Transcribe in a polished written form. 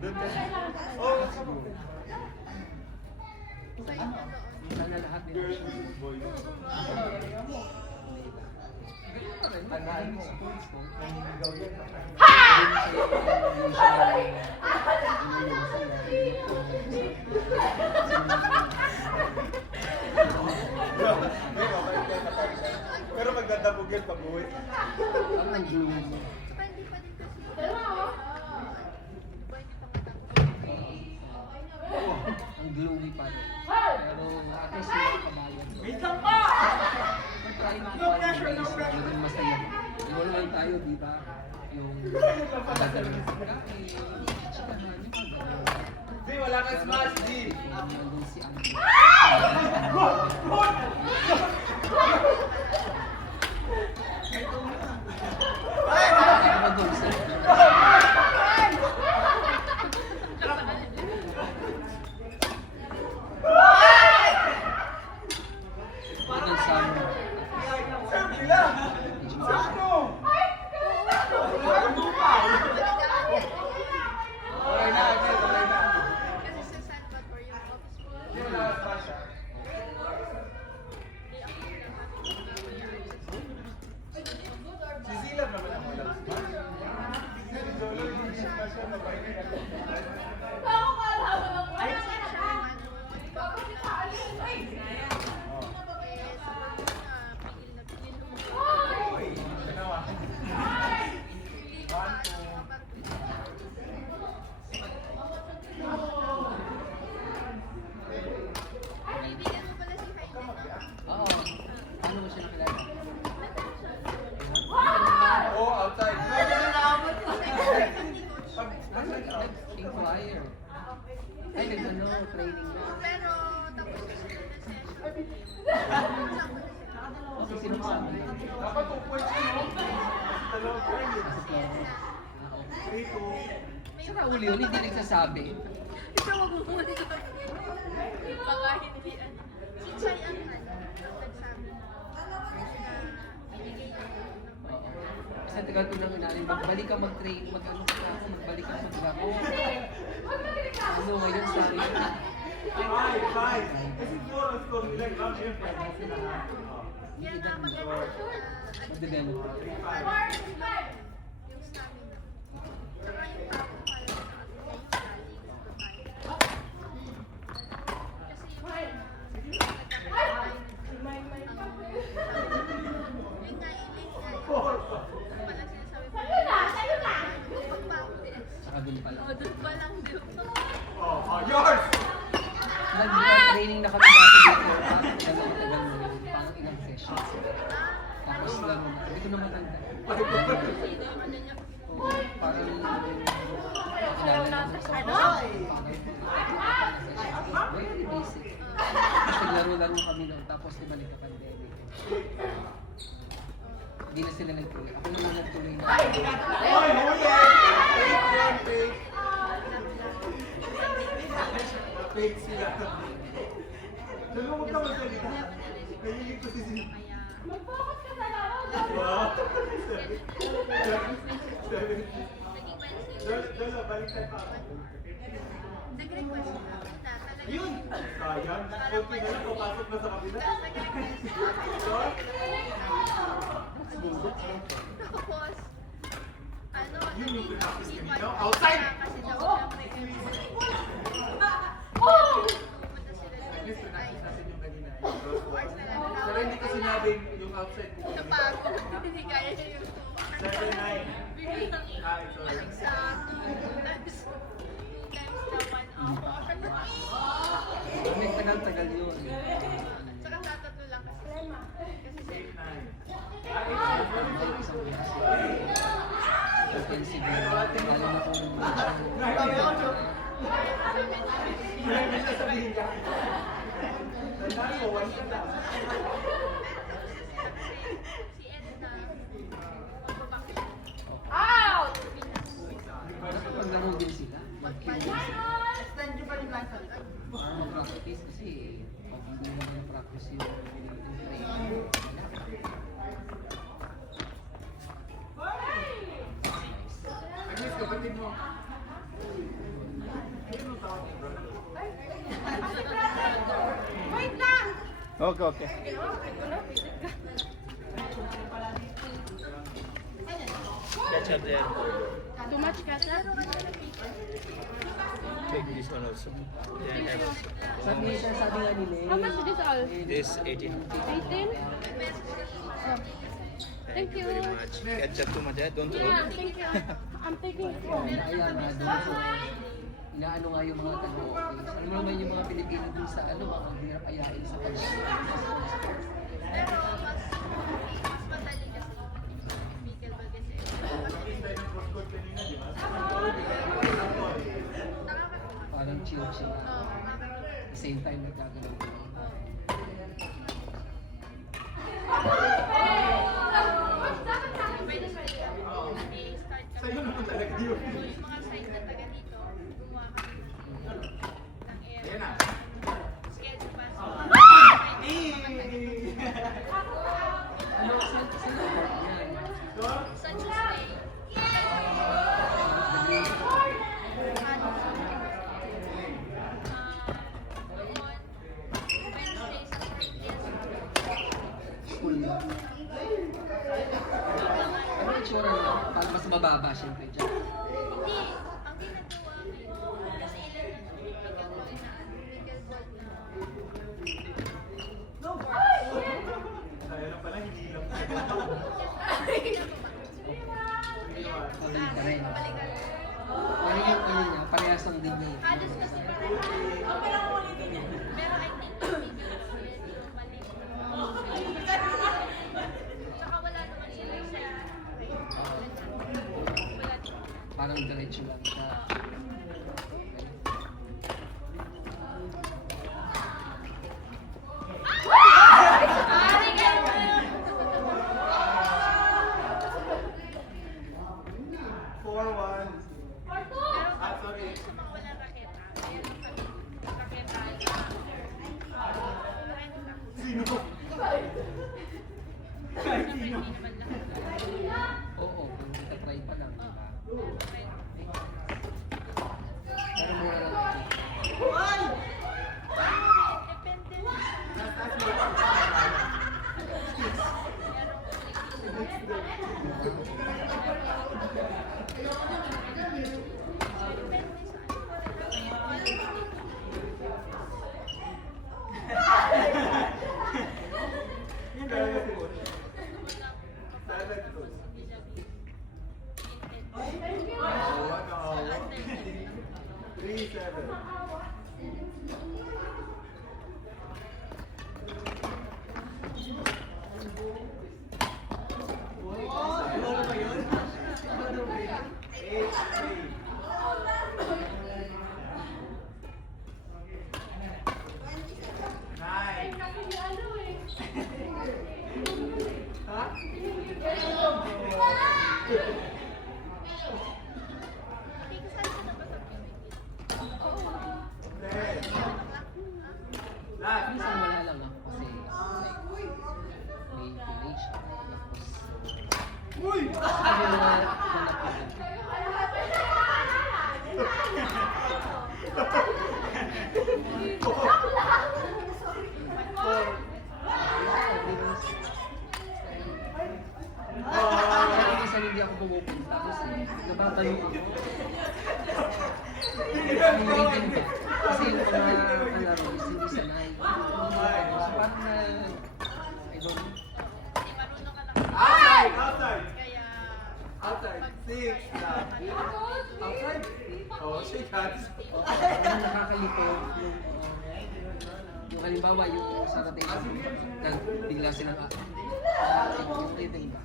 Doon ka. Oh, Sana lahat nila siya. Tandaan mo. Pero magdadabog yan pag-uwi. Ang nag-bloom. Ang gloomy pa rin. Pero at least nakakabayan. Wait lang pa! Try na No pressure, no pressure. Yung masaya. Yung lang tayo, di ba? Yung pagdadala ng pagkain, chikahan, yung pagdadala. Di, wala kang smash, Di. Nandun si Andy. Ano ba doon sa... Doon sa... Sila! Sakto! Okay na, okay na. Di, wala kang smash, ah. Si Zilab naman ang walang smash. Si Zolo, hindi siya smash yan, mabait na yan. Uy, ginawa. One, two. Oo. Ano mo siya nakilala? Oh, outside. Nag-inquire. Ay, nag-ano, training na. Pero tapos na sila ng session. Okay, sino kasama? Dapat 2 points yun, no? Dalawang points. Ah, okay. 3-2. Si Raul yun, hindi nagsasabi. Ikaw wag mo muna. Baka hindi ano. Si Chay ang nagsabi. Binigay niya ako ng Oo. Sa tagal ko nang inalim, magbalik ka mag-train, mag-ano ka ako, magbalik ka sa trabaho. Ano ngayon sa akin? 5-5. Kasi 4 ang score nila. Grabe yun. Kaya nga maganda siya. Mag-develop. Yung stamina. Saka yung tao pala yung galing sa babae. Kasi yung yun nga, ilig nga yun. Pala sinasabi ko. Pagpapit. Saka dun pala. O, doon pa lang din. Oh, yours! Nag-training na kami dati dito. Parang ilang sessions. Tapos lang, hindi ko na matanda. Sino yung ano niya? Oo, parang very basic. Tapos naglaro-laro kami noon, tapos ibalik ka pandemic. Hindi na sila nagtuloy. Ako naman nagtuloy na. Oy, huli! Fake sila. Nalungkot ka magsalita. Nahihig ko si Zin. Mag-focus ka sa Wow. Naging Wednesday. Dolo, balik tayo pa. Nag-request na. Kita, talaga. Yun! Sayang. Kunti na lang, papasok na sa kabila. Tapos, ano, Yun yung pinakis iwan kanina. ko Outside! na kasi daw siyempre pumunta sila At least dito. Ay, pinakis natin yung kanina. 2 hours na lang. Pero hindi ko sinabi yung outside. Napagod. Hindi kaya niya yung 2 hours. 7-9. Bibilang Ah, ito. balik sa 2 times na 1 hour. May tagal-tagal yun. Saka tatatlo lang kasi. Kasi 8-9. Offensive na. Lalo na kung Hindi siya sabihin niya. Tandaan mo, 1 ka lang. si Edna, magbabakit. Out! Napaglaro din sila. Magbalik. Stand yung palibasan. Para mag-practice kasi pag hindi mo na-practice yung training, Agnes, kapatid mo. Okay, okay. Ketchup there. Too much ketchup? Take this one also. Yeah, I have also. Sabi nga nila How much is this all? This 18. 18? Oh. Thank you. Very much. Ketchup too much, eh? Don't throw. Yeah, thank you. I'm taking it. Ayan nga doon. Inaano nga yung mga taga-office. Alam mo naman yung mga Pilipino dun sa ano, mga hirap ayain sa kanila. Pero mas madali kasi. Mikkel ba kasi? Parang chill sila. Oo, At the same time, nagkagalaw ko. pwede sa iyo. I-start kami. Sa'yo naman talaga yun. So, yung mga site na taga dito, gumawa kami ng Ayan na. schedule pa. Ano, sila? Yan. Sa Tuesday, Wednesday sa Friday. School na. Ano yung tsura nila? Parang mas mababa siyempre dyan. Hindi. Ang ginagawa ngayon, kasi ilan na Miguel Ball na Miguel Ball na Kaya lang pala, hindi lang. Pabalik ka rin. Balikan. Pero yung ano niya, parehas lang din niya. Halos kasi parang pero I think yung video medyo mali. Tsaka wala naman sila sa wala din. Parang diretso lang siya. Four, one. Pero Sorry. sa mga wala raketa, kaya lang kami raketa. Sino? Kahit hindi naman lahat. Oo, kung try pa lang, di ba? Okay. Pero mura lang ito. Depende. Yung talaga si Boss. Salad to. One, 3-7. Ano ba yun? 8-3. Nine. Ha? Ten. Last. Minsan wala lang ako kasi like, may delay siya. Tapos, Uy! sabi mo nga, Kaya minsan hindi ako pumupunta kasi nabatanong ko. Yung reading ba? Kasi yung mga kalaro is hindi sanay. So parang na, I don't know. Outside! Outside! Kaya Outside. 6 na. Outside? Oh, shake hands. Parang nakakalipot yung halimbawa yung sa rotation, bigla silang yung reading ba?